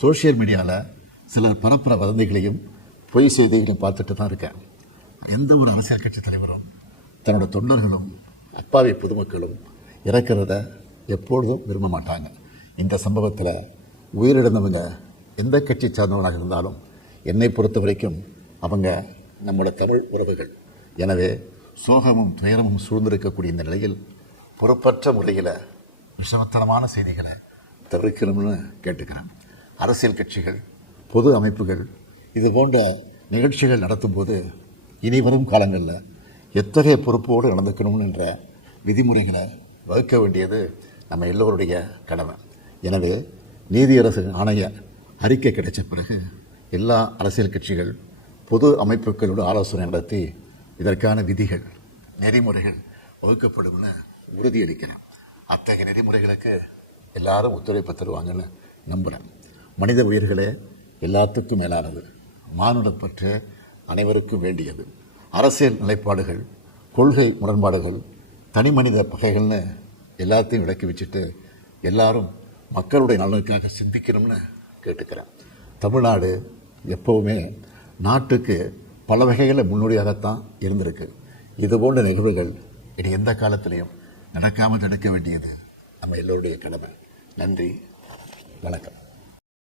Social மீடியாவில் சிலர் பரப்புற வதந்திகளையும் பொய் செய்திகளையும் பார்த்துட்டு தான் இருக்கேன். எந்த ஒரு அரசியல் கட்சி தலைவரும் தன்னோட தொண்டர்களும் அப்பாவி பொதுமக்களும் இறக்கிறத எப்பொழுதும் விரும்ப மாட்டாங்க. இந்த சம்பவத்தில் உயிரிழந்தவங்க எந்த கட்சி சார்ந்தவனாக இருந்தாலும் என்னை பொறுத்த வரைக்கும் அவங்க நம்மளோட தமிழ் உறவுகள். எனவே சோகமும் துயரமும் சூழ்ந்திருக்கக்கூடிய இந்த நிலையில் பொறுப்பற்ற முறையில் விஷமத்தனமான செய்திகளை தவிர்க்கணும்னு கேட்டுக்கிறேன். அரசியல் கட்சிகள், பொது அமைப்புகள் இது போன்ற நிகழ்ச்சிகள் நடத்தும்போது இனி வரும் காலங்களில் எத்தகைய பொறுப்போடு நடந்துக்கணும்னு என்ற விதிமுறைகளை வகுக்க வேண்டியது நம்ம எல்லோருடைய கடமை. எனவே நீதியரசு ஆணைய அறிக்கை கிடைச்ச பிறகு எல்லா அரசியல் கட்சிகள், பொது அமைப்புகளோடு ஆலோசனை நடத்தி இதற்கான விதிகள், நெறிமுறைகள் வகுக்கப்படும்னு உறுதியளிக்கிறேன். அத்தகைய நெறிமுறைகளுக்கு எல்லாரும் ஒத்துழைப்பு தருவாங்கன்னு நம்புகிறேன். மனித உயிர்களே எல்லாத்துக்கும் மேலானது. மானுடப்பற்று அனைவருக்கும் வேண்டியது. அரசியல் நிலைப்பாடுகள், கொள்கை முரண்பாடுகள், தனி மனித பகைகள்னு எல்லாத்தையும் விலக்கி வச்சுட்டு எல்லாரும் மக்களுடைய நலனுக்காக சிந்திக்கணும்னு கேட்டுக்கிறேன். தமிழ்நாடு எப்போவுமே நாட்டுக்கு பல வகைகளில் முன்னோடியாகத்தான் இருந்திருக்கு. இதுபோன்ற நிகழ்வுகள் இனி எந்த காலத்திலையும் நடக்காமல் தடுக்க வேண்டியது நம்ம எல்லோருடைய கடமை. நன்றி, வணக்கம்.